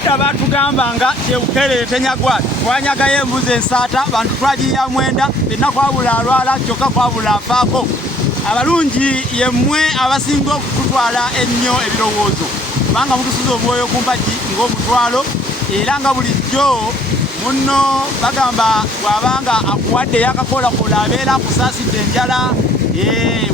edda batugambanga Kyewukere tenyagwa twanyagayo embuzi ensaata bantu twagiya mwenda enna kwabula alwala kyokka kwabula afaako abalungi yemmwe abasinga okututwala ennyo ebirowoozo kubanga mutusuza omwoyo kumpagi ng'omutwalo era nga bulijjo muno bagamba bw'abanga akuwadde yakakolakola abeera akusaasidde enjala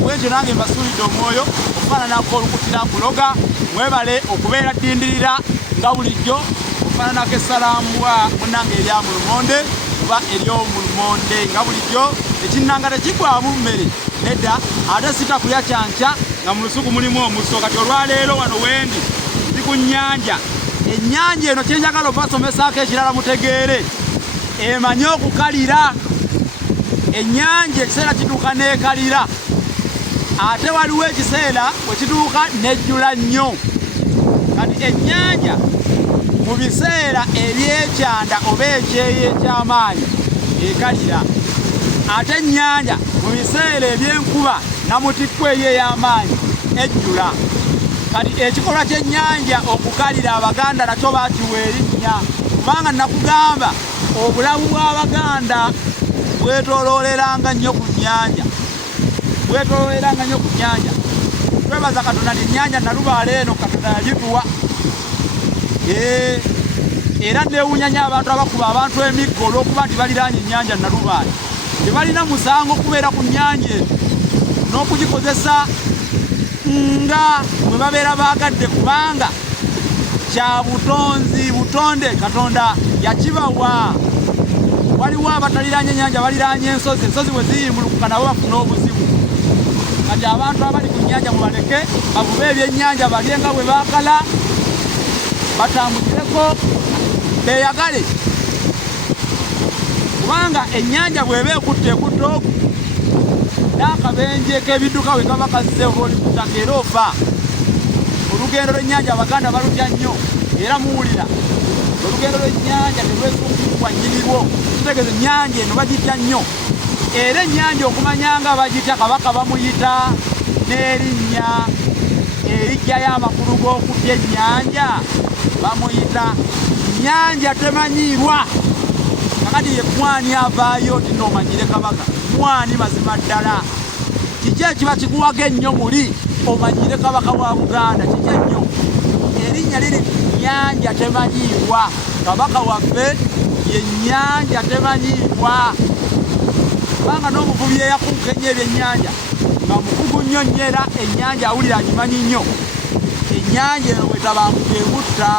bwentyo nange mbasuulidde omwoyo okufaananako olukutira kuloga mwebale okubeera ddindirira nga bulijjo okufaananako essalaamu munnange erya mu lumonde kuba ery'omu lumonde nga bulijjo ekinnanga tekigwamu mmere nedda ate sitakulya kyanca nga mu lusuku mulimu omuso kati olwaleero wano wendi ndi ku nnyanja ennyanja eno kyenjagala obasomesaako ekirala mutegeere emanyi okukalira ennyanja ekiseera kituuka n'ekalira ate waliwo ekiseera we kituuka nejjula nnyo kati ennyanja mu biseera ebyekyanda oba ekyeyo eky'amaanyi ekalira ate ennyanja mu biseera eby'enkuba namutikko eyo ey'amaanyi ejjula kati ekikolwa ky'ennyanja okukalira abaganda nakyo bakiwa erinnya kubanga nakugamba obulamu bw'abaganda bwetolooleranga nnyo ku nnyanja bwetolooleranga nnyo ku nnyanja twebaza Katonda n'ennyanja Nalubaale eno Katonda yagituwa era neewunyanya abantu abakuba abantu emiggo olw'okuba nti baliraanye ennyanja Nalubaale tebalina musango kubeera ku nnyanja eno n'okugikozesa nga bwe babeera baagadde kubanga kya butonde Katonda yakibawa waliwo abataliraanye ennyanja baliraanye ensozi bwe ziyimulukuka nabo bafuna obuzibu kati abantu abali ku nnyanja mubaleke bavuba ebyennyanja balye nga bwe baakala batambukireko beeyagale kubanga ennyanja bw'eba ekutte oku n'akabenje k'ebidduka we kaba kazze oba oli ku ttaka era ofa olugendo lw'ennyanja abaganda balutya nnyo era muwulira olugendo lw'ennyanja terwesungibwa nnyinirwo tutegeeza ennyanja eno bagitya nnyo era ennyanja okumanyanga bagitya kabaka bamuyita n'erinnya erijjayo amakulu g'okutya ennyanja bamuyita nnyanja temanyiirwa kakati ye mwani avaayo ti n'omanyire kabaka mwani mazima ddala kiki ekiba kikuwaga ennyo muli omanyire kabaka wa Buganda kiki ennyo erinnya liri nnyanja temanyiirwa kabaka waffe ye nnyanja temanyiirwa kubanga n'omuvubi eyakunkenya ebyennyanja nga mukugu nnyo nnyo era ennyanja awulira agimanyi nnyo ennyanja eno bwetabanguka ebutta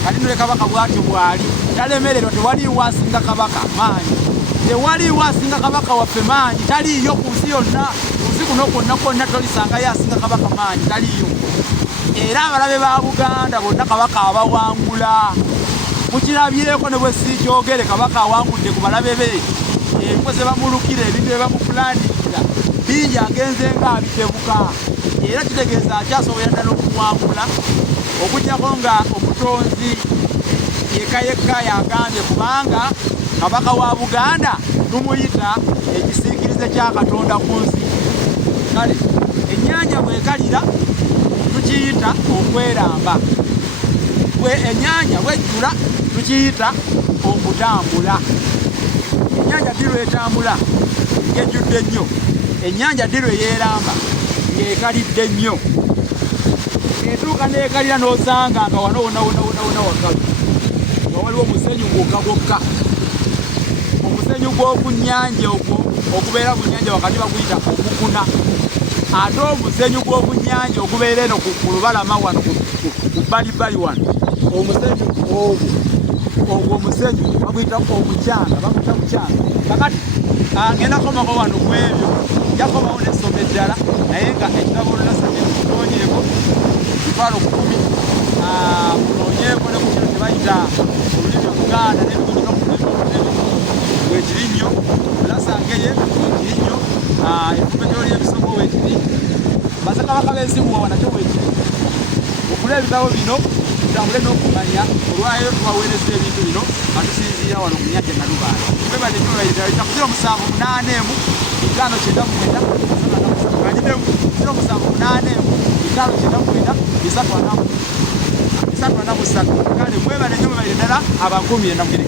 kati nole kabaka bwatyo bwali talemererwa tewaliiwo asinga kabaka maanyi tewaliiwo asinga kabaka waffe maanyi taliiyo ku nsi yonna ku nsi kuno kwonna kwonna tolisangayo asinga kabaka maanyi taliiyo era abalabe ba Buganda bonna kabaka abawangula mukirabyeko ne bwe siikyogere kabaka awangudde ku balabe be enkwe ze bamulukira ebintu bye bamupulanikira bingi agenze nga abitebuka era kitegeeza akyasobola ddala okumuwangula okujjako nga omutonzi yekka yagambye kubanga kabaka wa Buganda tumuyita ekisiikirize kya Katonda ku nsi kale ennyanja bwekalira tukiyita okweramba ennyanja bwejjula tukiyita okutambula ennyanja ddi lwetambula ng'ejjudde nnyo ennyanja ddi lwe yeeramba ng'ekalidde nnyo etuuka n'ekalira n'osanga nga wano wonna wakalu nga waliwo omusenyu gwokka omusenyu gw'oku nnyanja ogwo okubeera ku nnyanja wakati baguyita okukuna ate omusenyu gw'oku nnyanja okubeera eno ku lubalama wano ku bbalibbali wano omusenyu ogwo omusenyu baguyita omukyanga kakati ngenda komako wano ku ebyo jakomawo n'essomero eddala naye nga ekitabo olunasabye kunoonyeeko mitwalo 10 kunoonyeeko ne ku kino tebayita olulimi Oluganda n'ebigonyoka weekiri nnyo olasangeye weekiri nnyo efumbejo ly'ebisomo weekiri basakabaka b'ensibuwa nakyo weekiri okula ebitabo bino tutambule n'okumanya olwayo tubaweereza ebintu bino batusinziira wano ku nnyanja Nalubaale twebale nnyo bayita ku 078 599 078 599 344 343 kale mwebale nnyo mwebalire ddala abakuumire namugere